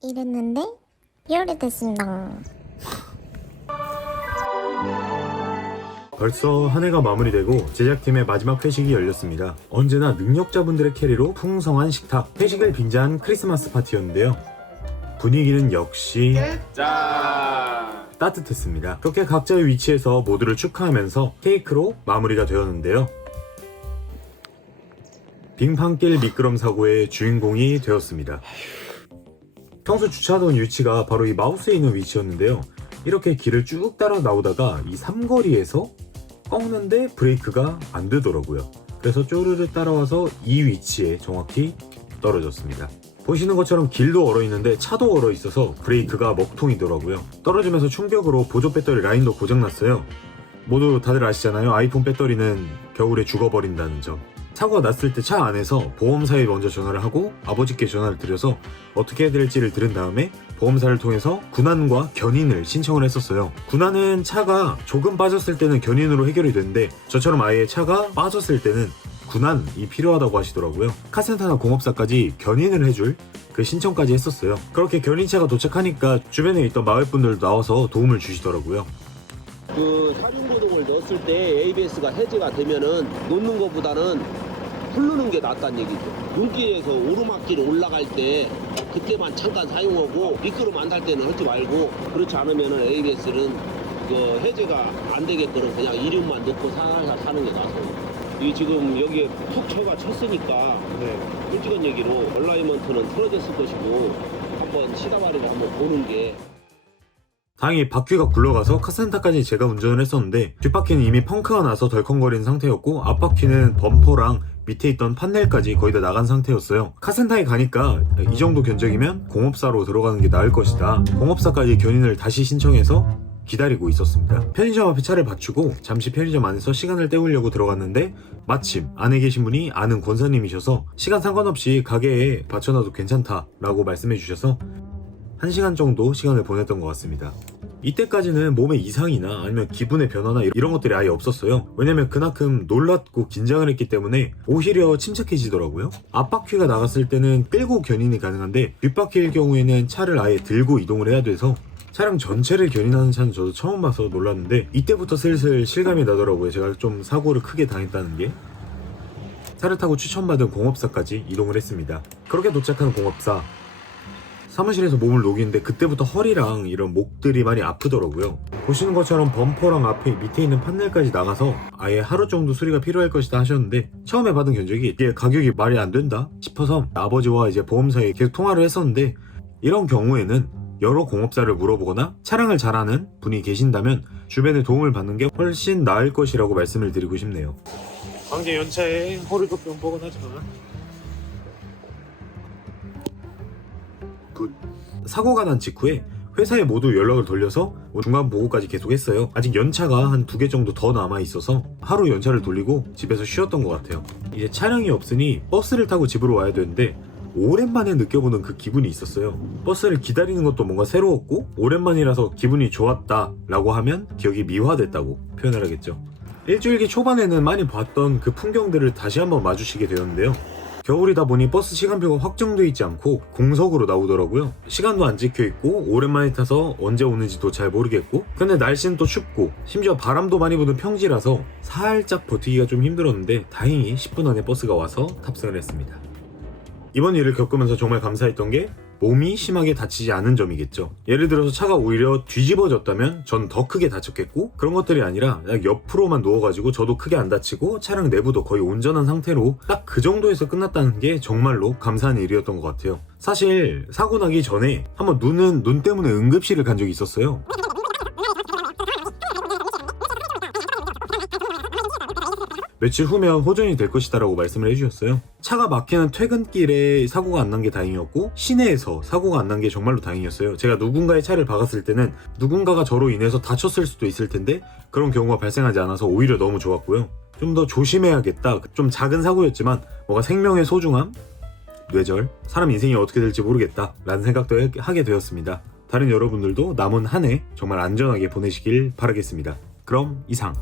이랬는데 오래됐습니다. 벌써 한 해가 마무리되고 제작팀의 마지막 회식이 열렸습니다. 언제나 능력자분들의 캐리로 풍성한 식탁, 회식을 빙자한 크리스마스 파티였는데요. 분위기는 역시 따뜻했습니다. 그렇게 각자의 위치에서 모두를 축하하면서 케이크로 마무리가 되었는데요. 빙판길 미끄럼 사고의 주인공이 되었습니다. 평소 주차하던 위치가 바로 이 마우스에 있는 위치였는데요. 이렇게 길을 쭉 따라 나오다가 이 삼거리에서 꺾는데 브레이크가 안 되더라고요. 그래서 쪼르르 따라와서 이 위치에 정확히 떨어졌습니다. 보시는 것처럼 길도 얼어 있는데 차도 얼어 있어서 브레이크가 먹통이더라고요. 떨어지면서 충격으로 보조 배터리 라인도 고장났어요. 모두 다들 아시잖아요. 아이폰 배터리는 겨울에 죽어버린다는 점. 사고가 났을 때 차 안에서 보험사에 먼저 전화를 하고 아버지께 전화를 드려서 어떻게 해야 될지를 들은 다음에 보험사를 통해서 군안과 견인을 신청을 했었어요. 군안은 차가 조금 빠졌을 때는 견인으로 해결이 되는데 저처럼 아예 차가 빠졌을 때는 군안이 필요하다고 하시더라고요. 카센터나 공업사까지 견인을 해줄 그 신청까지 했었어요. 그렇게 견인차가 도착하니까 주변에 있던 마을분들도 나와서 도움을 주시더라고요. 그 사륜구동을 넣었을 때 ABS가 해제가 되면은 놓는 것보다는 풀르는 게 낫다는 얘기죠. 눈길에서 오르막길 올라갈 때 그때만 잠깐 사용하고 미끄럼 안 탈 때는 하지 말고, 그렇지 않으면은 ABS는 그 해제가 안 되게끔 그냥 이륜만 넣고 살살 사는 게 나아서. 이 지금 여기에 푹 쳤으니까 솔직한 얘기로 얼라이먼트는 틀어졌을 것이고 한번 시다바리를 한번 보는 게. 다행히 바퀴가 굴러가서 카센터까지 제가 운전을 했었는데 뒷바퀴는 이미 펑크가 나서 덜컹거리는 상태였고 앞바퀴는 범퍼랑 밑에 있던 판넬까지 거의 다 나간 상태였어요. 카센터에 가니까 이 정도 견적이면 공업사로 들어가는 게 나을 것이다. 공업사까지 견인을 다시 신청해서 기다리고 있었습니다. 편의점 앞에 차를 받치고 잠시 편의점 안에서 시간을 때우려고 들어갔는데 마침 안에 계신 분이 아는 권사님이셔서 시간 상관없이 가게에 받쳐놔도 괜찮다라고 말씀해 주셔서 1시간 정도 시간을 보냈던 것 같습니다. 이때까지는 몸의 이상이나 아니면 기분의 변화나 이런 것들이 아예 없었어요. 왜냐면 그만큼 놀랐고 긴장을 했기 때문에 오히려 침착해지더라고요. 앞바퀴가 나갔을 때는 끌고 견인이 가능한데 뒷바퀴일 경우에는 차를 아예 들고 이동을 해야 돼서 차량 전체를 견인하는 차는 저도 처음 봐서 놀랐는데 이때부터 슬슬 실감이 나더라고요. 제가 좀 사고를 크게 당했다는 게. 차를 타고 추천받은 공업사까지 이동을 했습니다. 그렇게 도착한 공업사, 사무실에서 몸을 녹이는데 그때부터 허리랑 이런 목들이 많이 아프더라고요. 보시는 것처럼 범퍼랑 앞에 밑에 있는 판넬까지 나가서 아예 하루 정도 수리가 필요할 것이다 하셨는데 처음에 받은 견적이 이게 가격이 말이 안 된다 싶어서 아버지와 이제 보험사에 계속 통화를 했었는데, 이런 경우에는 여러 공업사를 물어보거나 차량을 잘 아는 분이 계신다면 주변에 도움을 받는 게 훨씬 나을 것이라고 말씀을 드리고 싶네요. 광대 연차에 허리도 뿅뿅하지만 사고가 난 직후에 회사에 모두 연락을 돌려서 중간 보고까지 계속 했어요. 아직 연차가 한 2개 정도 더 남아있어서 하루 연차를 돌리고 집에서 쉬었던 것 같아요. 이제 차량이 없으니 버스를 타고 집으로 와야 되는데 오랜만에 느껴보는 그 기분이 있었어요. 버스를 기다리는 것도 뭔가 새로웠고 오랜만이라서 기분이 좋았다 라고 하면 기억이 미화됐다고 표현을 하겠죠. 일주일기 초반에는 많이 봤던 그 풍경들을 다시 한번 마주치게 되었는데요. 겨울이다 보니 버스 시간표가 확정되어 있지 않고 공석으로 나오더라고요. 시간도 안 찍혀있고 오랜만에 타서 언제 오는지도 잘 모르겠고, 근데 날씨는 또 춥고 심지어 바람도 많이 부는 평지라서 살짝 버티기가 좀 힘들었는데 다행히 10분 안에 버스가 와서 탑승을 했습니다. 이번 일을 겪으면서 정말 감사했던 게 몸이 심하게 다치지 않은 점이겠죠. 예를 들어서 차가 오히려 뒤집어졌다면 전 더 크게 다쳤겠고, 그런 것들이 아니라 약 옆으로만 누워가지고 저도 크게 안 다치고 차량 내부도 거의 온전한 상태로 딱 그 정도에서 끝났다는 게 정말로 감사한 일이었던 것 같아요. 사실 사고 나기 전에 한번 눈 때문에 응급실을 간 적이 있었어요. 며칠 후면 호전이 될 것이다 라고 말씀을 해주셨어요. 차가 막히는 퇴근길에 사고가 안 난 게 다행이었고 시내에서 사고가 안 난 게 정말로 다행이었어요. 제가 누군가의 차를 박았을 때는 누군가가 저로 인해서 다쳤을 수도 있을 텐데 그런 경우가 발생하지 않아서 오히려 너무 좋았고요. 좀 더 조심해야겠다. 좀 작은 사고였지만 뭔가 생명의 소중함, 뇌절, 사람 인생이 어떻게 될지 모르겠다 라는 생각도 하게 되었습니다. 다른 여러분들도 남은 한 해 정말 안전하게 보내시길 바라겠습니다. 그럼 이상.